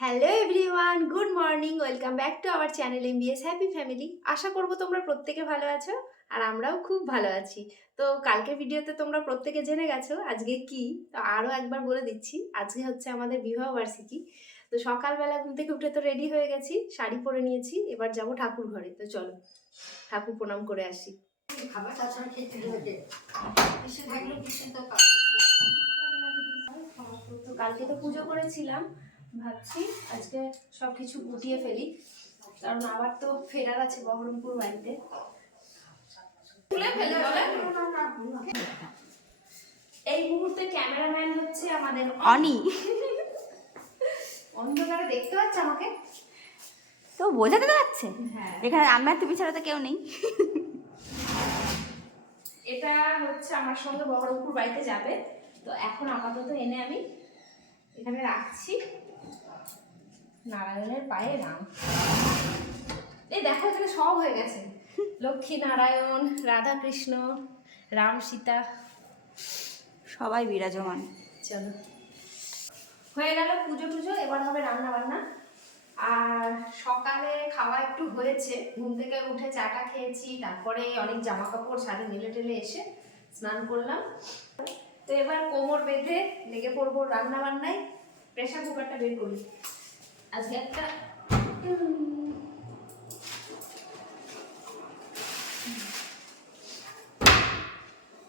Hello everyone good morning welcome back to our channel MBS happy family আশা করব তোমরা প্রত্যেকে ভালো আছো আর আমরাও খুব ভালো আছি। তো কালকে ভিডিওতে তোমরা প্রত্যেকে জেনে গেছো আজকে কি? তো আরও একবার বলে দিচ্ছি আজকে হচ্ছে আমাদের বিবাহ বার্ষিকী। তো সকালবেলা ঘুম থেকে উঠে তো রেডি হয়ে গেছি শাড়ি পরে নিয়েছি এবার যাব ঠাকুর ঘরে। তো চলো ঠাকুর প্রণাম করে আসি। খাবার তাছাড়া খেতে হবে। কিসে থাকলে কিসে তো তো কালকে তো পুজো করেছিলাম ভাবছি আজকে সব কিছু গুটিয়ে ফেলি। কারণ আবার তো ফেরার আছে বহরমপুর বাড়িতে। এই মুহূর্তে ক্যামেরাম্যান হচ্ছে আমাদের অনি। অন্ধকারে দেখতে পাচ্ছে আমাকে? তো বোঝাতে তো যাচ্ছে হ্যাঁ। এখানে আমার তুমি ছাড়া তো কেউ নেই। এটা হচ্ছে আমার সঙ্গে বহরমপুর বাড়িতে যাবে। তো এখন আপাতত এনে আমি এখানে রাখছি। নারায়ণের পায়ে রাম। এই দেখো এখানে সব হয়ে গেছে। লক্ষ্মী নারায়ণ রাধা কৃষ্ণ রাম সীতা। সবাই বিরাজমান। চলো। হয়ে গেল পুজো টুজো এবার হবে রান্না বান্না আর সকালে খাওয়া একটু হয়েছে। ঘুম থেকে উঠে চাটা খেয়েছি তারপরে অনেক জামা কাপড় সাথে মেলে টেলে এসে স্নান করলাম। তো এবার কোমর বেঁধে লেগে পড়ব রান্না বান্নায় প্রেশার কুকারটা বের করি। আজকে একটা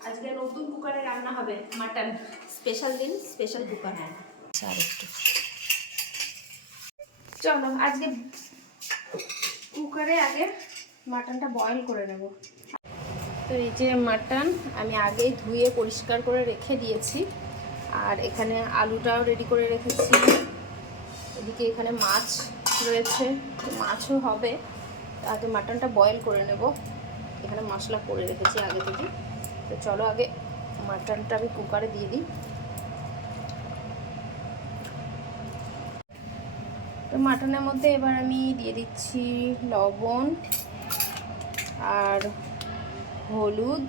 আজকে নতুন কুকারে রান্না হবে মাটন। স্পেশাল দিন স্পেশাল কুকার আর একটু। চলো আজকে কুকারে আগে মাটনটা বয়েল করে নেব। তো এই যে মাটন আমি আগেই ধুয়ে পরিষ্কার করে রেখে দিয়েছি। আর এখানে আলুটাও রেডি করে রেখেছি। এদিকে এখানে মাছ রয়েছে মাছও হবে। আগে মাটনটা বয়েল করে নেব। এখানে মশলা করে রেখেছি আগে থেকে। তো চলো আগে মাটনটা আমি কুকারে দিয়ে দিই। তো মাটনের মধ্যে এবার আমি দিয়ে দিচ্ছি লবণ আর হলুদ।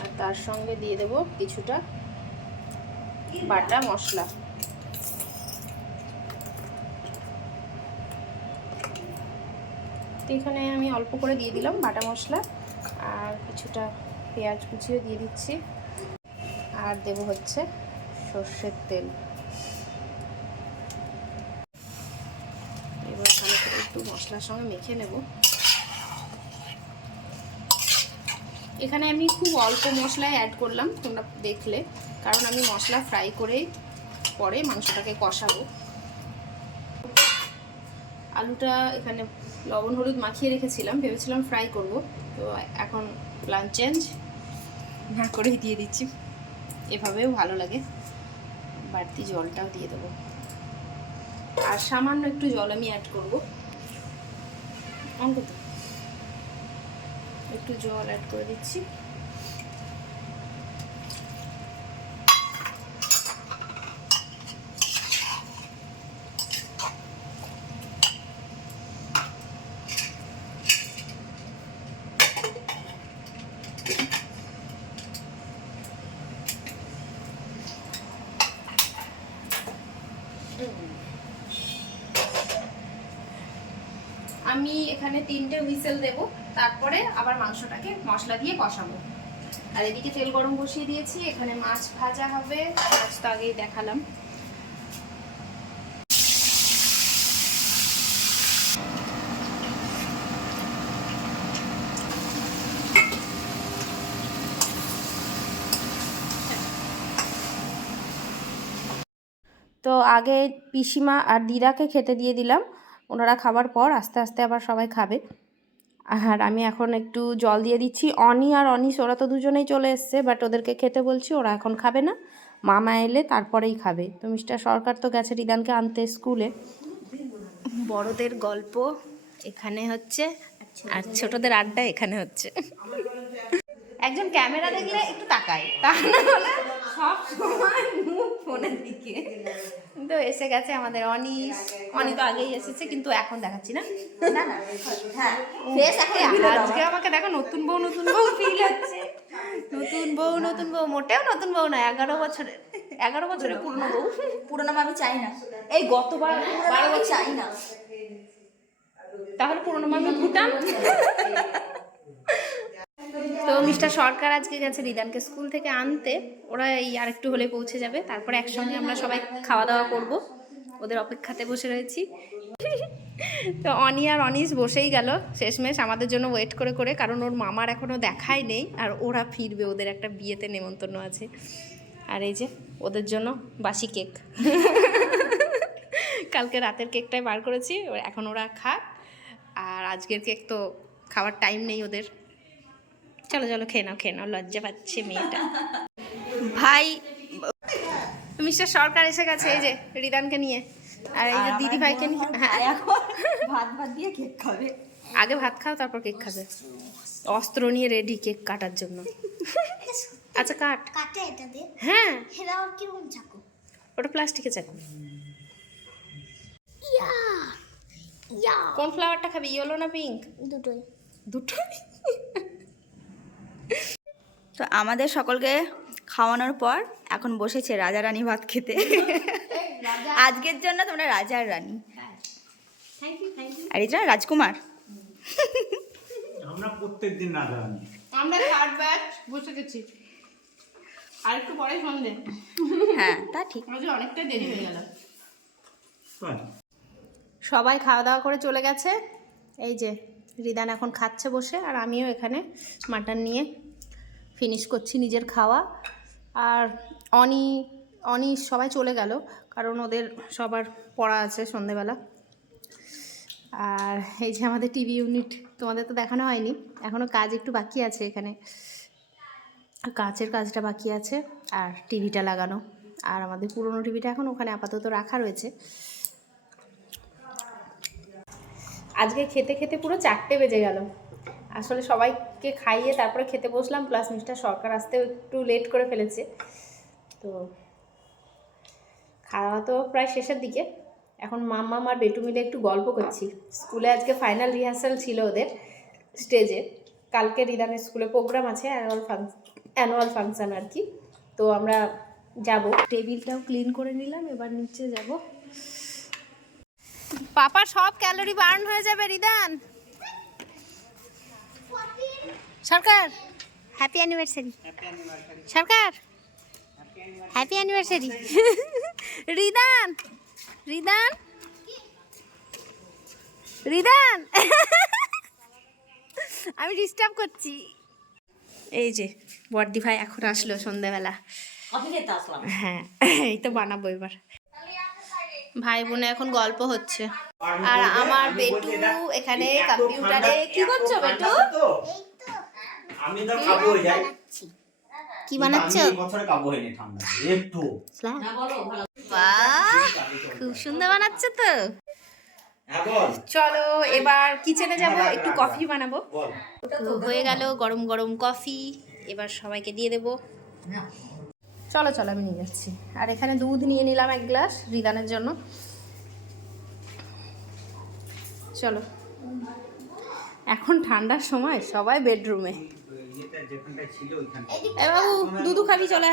আর তার সঙ্গে দিয়ে দেব কিছুটা বাটা মশলা। তো এখানে আমি অল্প করে দিয়ে দিলাম বাটা মশলা আর কিছুটা পেঁয়াজ কুচিও দিয়ে দিচ্ছি। আর দেব হচ্ছে সর্ষের তেল। এবার ভালো করে একটু মশলার সঙ্গে মেখে নেব। এখানে আমি খুব অল্প মশলায় অ্যাড করলাম তোমরা দেখলে, কারণ আমি মশলা ফ্রাই করেই পরে মাংসটাকে কষাবো। আলুটা এখানে লবণ, হলুদ মাখিয়ে রেখেছিলাম, ভেবেছিলাম ফ্রাই করব। তো এখন প্ল্যান চেঞ্জ না করেই দিয়ে দিচ্ছি। এভাবেও ভালো লাগে। বাড়তি জলটাও দিয়ে দেবো। আর সামান্য একটু জল আমি অ্যাড করব। অঙ্ক একটু জল অ্যাড করে দিচ্ছি আমি এখানে তিনটে হুইসেল দেব, তারপরে আবার মাংসটাকে মশলা দিয়ে কষাবো। আর এদিকে তেল গরম বসিয়ে দিয়েছি, এখানে মাছ ভাজা হবে, মাছ তো আগেই দেখালাম। তো আগে পিসিমা আর দিদাকে খেতে দিয়ে দিলাম। ওনারা খাবার পর আস্তে আস্তে আবার সবাই খাবে। আর আমি এখন একটু জল দিয়ে দিচ্ছি। অনি আর অনিস ওরা তো দুজনেই চলে এসছে বাট ওদেরকে খেতে বলছি ওরা এখন খাবে না। মামা এলে তারপরেই খাবে। তো মিস্টার সরকার তো গেছে রিদানকে আনতে স্কুলে। বড়দের গল্প এখানে হচ্ছে আর ছোটদের আড্ডা এখানে হচ্ছে। একজন ক্যামেরা দেখলে একটু তাকায়। তা না হলে সব সময় মুখ ফোনের দিকে। তো এসে গেছে আমাদের অনিশ অনি তো আগেই এসেছে কিন্তু এখন দেখাচ্ছি না। না না হ্যাঁ। আজকে আমাকে দেখো নতুন বউ নতুন বউ ফিল হচ্ছে। নতুন বউ নতুন বউ মোটেও নতুন বউ না এগারো বছরের। এগারো বছরের পুরনো। বউ। পুরোনো আমি চাই না। এই গতবার বারো বছর। চাই না। তাহলে পুরনো মামি ভুটান? তো মিস্টার সরকার আজকে গেছে রিদানকে স্কুল থেকে আনতে। ওরা এই আর একটু হলে পৌঁছে যাবে। তারপরে একসঙ্গে আমরা সবাই খাওয়া দাওয়া করব। ওদের অপেক্ষাতে বসে রয়েছি। তো অনি আর অনিস বসেই গেল। শেষমেশ আমাদের জন্য ওয়েট করে করে, কারণ ওর মামার এখনও দেখাই নেই, আর ওরা ফিরবে। ওদের একটা বিয়েতে নেমন্তন্ন আছে। আর এই যে, ওদের জন্য বাসি কেক। কালকে রাতের কেকটাই বার করেছি। এখন ওরা খাক। আর আজকের কেক তো খাওয়ার টাইম নেই ওদের। চলো চলো খেয়ে নাও খেয়ে নাও লজ্জা পাচ্ছে মেয়েটা। ভাই মিস্টার সরকার এসে গেছে এই যে রিদানকে নিয়ে। আর এই যে দিদি ভাইকে নিয়ে হ্যাঁ এখন ভাত ভাত দিয়ে কেক খাবে। আগে ভাত খাও তারপর কেক খাবে। অস্ত্র নিয়ে রেডি কেক কাটার জন্য। আচ্ছা কাট। কাটে এটা দিয়ে? হ্যাঁ। হেরা আর কীরকম চাকু? ওটা প্লাস্টিকের চাকু। ইয়া ইয়া। কোন ফ্লাওয়ারটা খাবি ইয়েলো না পিঙ্ক দুটোই। দুটো তো আমাদের সকলকে খাওয়ানোর পর এখন বসেছে রাজা রানী ভাত খেতে। আজকের জন্য তোমরা রাজা আর রানী আর এটা রাজকুমার। আমরা প্রত্যেক দিন না জানি আমরা থার্ড ব্যাচ বসে গেছি। আর একটু পরে সন্ধে। হ্যাঁ তা ঠিক। আজ অনেকটা দেরি হয়ে গেল। সবাই খাওয়া দাওয়া করে চলে গেছে। এই যে রিদান এখন খাচ্ছে বসে আর আমিও এখানে মাটন নিয়ে ফিনিশ করছি নিজের খাওয়া। আর অনি অনি সবাই চলে গেল কারণ ওদের সবার পড়া আছে সন্ধেবেলা। আর এই যে আমাদের টিভি ইউনিট তোমাদের তো দেখানো হয়নি এখনও কাজ একটু বাকি আছে এখানে। কাচের কাজটা বাকি আছে আর টিভিটা লাগানো। আর আমাদের পুরনো টিভিটা এখন ওখানে আপাতত রাখা রয়েছে। আজকে খেতে খেতে পুরো চারটে বেজে গেল। আসলে সবাইকে খাইয়ে তারপরে খেতে বসলাম প্লাস মিস্টার সরকার আসতেও একটু লেট করে ফেলেছে। তো খাওয়া তো প্রায় শেষের দিকে। এখন মাম্মা আর বেটু মিলে একটু গল্প করছি। স্কুলে আজকে ফাইনাল রিহার্সাল ছিল ওদের স্টেজে কালকে রিদানের স্কুলে প্রোগ্রাম আছে অ্যানুয়াল ফাংশন অ্যানুয়াল ফাংশন আর কি। তো আমরা যাব। টেবিলটাও ক্লিন করে নিলাম, এবার নিচে যাব। পাপা সব ক্যালোরি বার্ন হয়ে যাবে Ridan. Sarkar happy anniversary Sarkar happy anniversary Ridan Ridan Ridan. আমি ডিস্টার্ব করছি। এই যে বর্দি ভাই এখন আসলো সন্ধ্যাবেলা। হ্যাঁ এই তো বানাবো এবার। ভাই বোনে এখন গল্প হচ্ছে। আর আমার বেটু এখানে কম্পিউটারে কি করছ বেটু? আমি তো কাবু হয়ে যাই কি বানাচ্ছো? আমি বছরে কাবু হয়নি ঠান্ডা একটু বাহ খুব সুন্দর বানাচ্ছো তো। হ্যাঁ চলো এবার কিচেনে যাব একটু কফি বানাবো। তো হয়ে গেল গরম গরম কফি এবার সবাইকে দিয়ে দেবো। চলো চলো, আমি নিয়ে যাচ্ছি। আর এখানে দুধ নিয়ে নিলাম এক গ্লাস রিদানের জন্য। চলো। এখন ঠান্ডার সময় সবাই বেডরুমে। চলে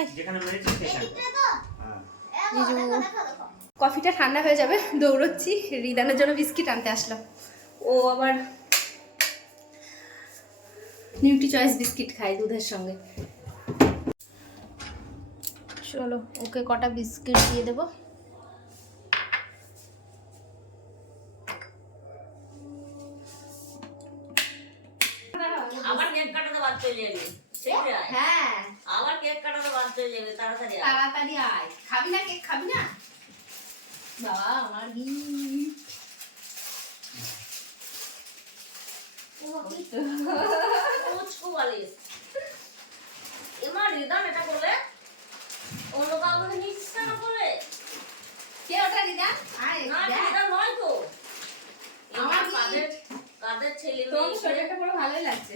কফিটা ঠান্ডা হয়ে যাবে, দৌড়চ্ছি। রিদানের জন্য বিস্কিট আনতে আসলাম। ও আবার নিউট্রি চয়েস বিস্কিট খায় দুধের সঙ্গে। চলো ওকে কটা বিস্কিট দিয়ে দেবো। হ্যাঁ আবার কেক কাটাতে বাদ চলে যাবে তাড়াতাড়ি তাড়াতাড়ি আয়। খাবি না কেক খাবি না? বাবা আমার এমা রিদান এটা বলে অন্য কাউকে নিচ্ছিস কেন বলে। কে ওটা না দেখ। নয় তো। আমার আমার কাদের কাদের ছেলে মেয়ে সোয়েটারটা পুরো ভালোই লাগছে।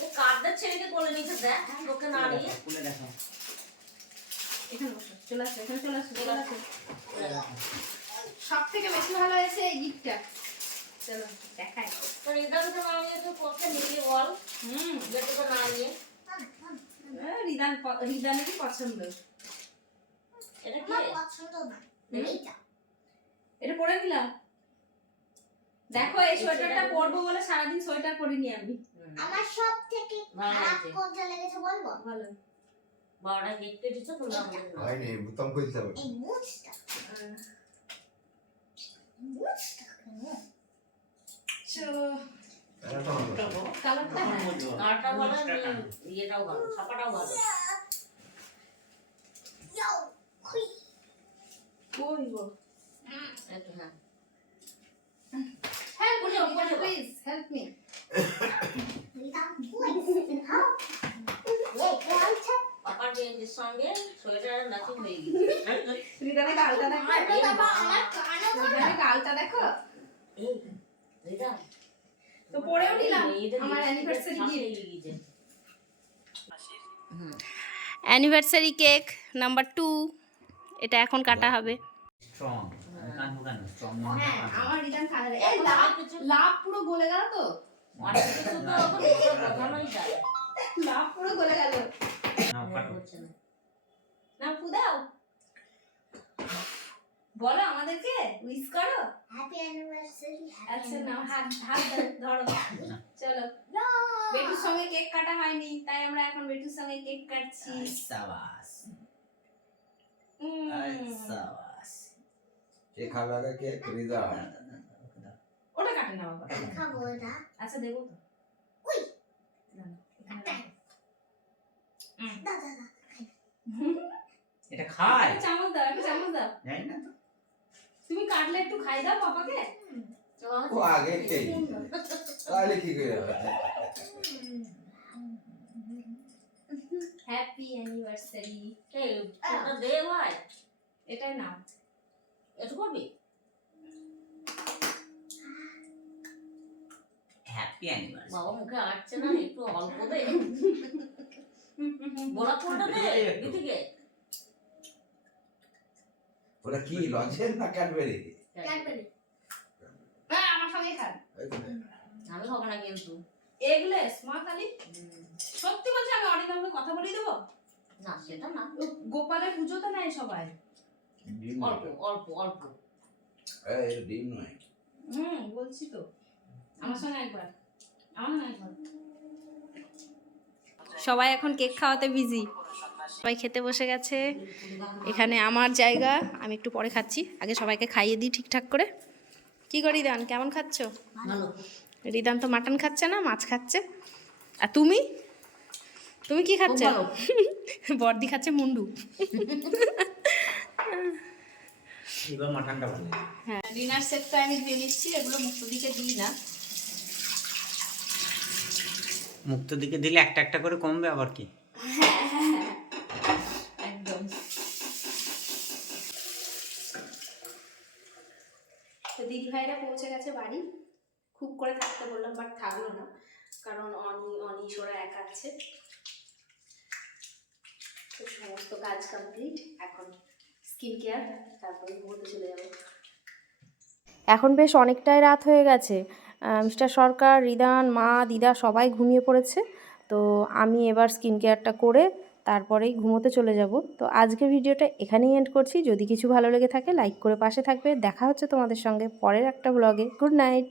ও কাদের ছেলেকে কোলে নিতে দেখ লোকে না নিয়ে। দেখো। আসো সব থেকে বেশি ভালো হয়েছে এই গিফটটা। চলো দেখাই। তো নিয়ে তুই পক্ষে নিবি বল। হুম। যেটুকু না নিয়ে। হ্যাঁ, রিদান রিদানেরই পছন্দ। এটা কি? পছন্দ না। এইটা এটা পরে নিলাম দেখো এই সোয়েটারটা পরবো বলে সারাদিন সোয়েটার পরিনি আমি। আমার সব থেকে খারাপ কোনটা লেগেছে বলব? ভালো। বারোটা কেক কেটেছো তোমরা। হয়নি বোতাম খুলতে হবে। এই মুছটা মুছটা কেন? চলো কালারটা কালারটা ভালো ইয়েটাও ভালো ছাপাটাও ভালো। হ্যাঁ। দেখো। আমার তো পরেও নিলাম। আমার anniversary gift anniversary cake number two এটা এখন কাটা হবে। লাভ পুরো গলে গেল তো। লাভ পুরো গলে গেল। না। বলো আমাদেরকে উইশ করো? Anniversary, happy আচ্ছা নাও হাত হাত ধরো চলো. বেটুর সঙ্গে কেক কাটা হয়নি তাই আমরা এখন বেটুর সঙ্গে কেক কাটছি। সাবাস। কে খাবে আগে কে রিদা ওটা কাটে না বাবা। খাব এটা। আচ্ছা দেবো তো। দা। এটা খায়। চামচ দাও একটা চামচ দাও। জানি না তো। তুমি কাটলে একটু খাই দাও পাপাকে। তো ও আগে তাহলে কি করে হবে? হ্যাপি অ্যানিভার্সারি দে নাও একটু করবি? হ্যাপি অ্যানিভার্সারি বাবা মুখে আটছে না একটু অল্প দে। গোলাপ ফুলটা দে দিদিকে। ওটা কি লজেন না ক্যাডবেরি Cadbury. হ্যাঁ আমার সঙ্গে খান। আমি হবে না কিন্তু। এগুলো মা কালী সত্যি বলছি আমি অরিন্দমকে কথা বলিয়ে দেবো? না সেটা না। গোপালের পুজো তো নেয় সবাই? অল্প অল্প অল্প। ডিম নয়। হুম বলছি তো। আমার সঙ্গে একবার। আমার একবার। সবাই এখন কেক খাওয়াতে বিজি সবাই খেতে বসে গেছে। এখানে আমার জায়গা আমি একটু পরে খাচ্ছি। আগে সবাইকে খাইয়ে দিই ঠিকঠাক করে। কি করি রিদান কেমন খাচ্ছ? ভালো। রিদান তো মাটন খাচ্ছে না মাছ খাচ্ছে। আর তুমি? তুমি কি খাচ্ছ? বর্দি খাচ্ছে মুন্ডু। এবার মাটনটা ভালো হ্যাঁ। ডিনার সেটটা আমি দিয়ে নিচ্ছি এগুলো মুক্ত দিকে দিই না। মুক্ত দিকে দিলে একটা একটা করে কমবে আবার কি? একদম। তো দিদি ভাইরা পৌঁছে গেছে বাড়ি। খুব করে থাকতে বললাম বাট থাকল না কারণ অনি অনিশ ওরা একা আছে। সমস্ত কাজ কমপ্লিট এখন স্কিন কেয়ার তারপরে ঘুমোতে চলে যাব। এখন বেশ অনেকটাই রাত হয়ে গেছে। মিস্টার সরকার, রিদান, মা, দিদা সবাই ঘুমিয়ে পড়েছে। তো আমি এবার স্কিন কেয়ারটা করে তারপরেই ঘুমোতে চলে যাব। তো আজকের ভিডিওটা এখানেই এন্ড করছি। যদি কিছু ভালো লেগে থাকে লাইক করে পাশে থাকবে। দেখা হচ্ছে তোমাদের সঙ্গে পরের একটা ব্লগে গুড নাইট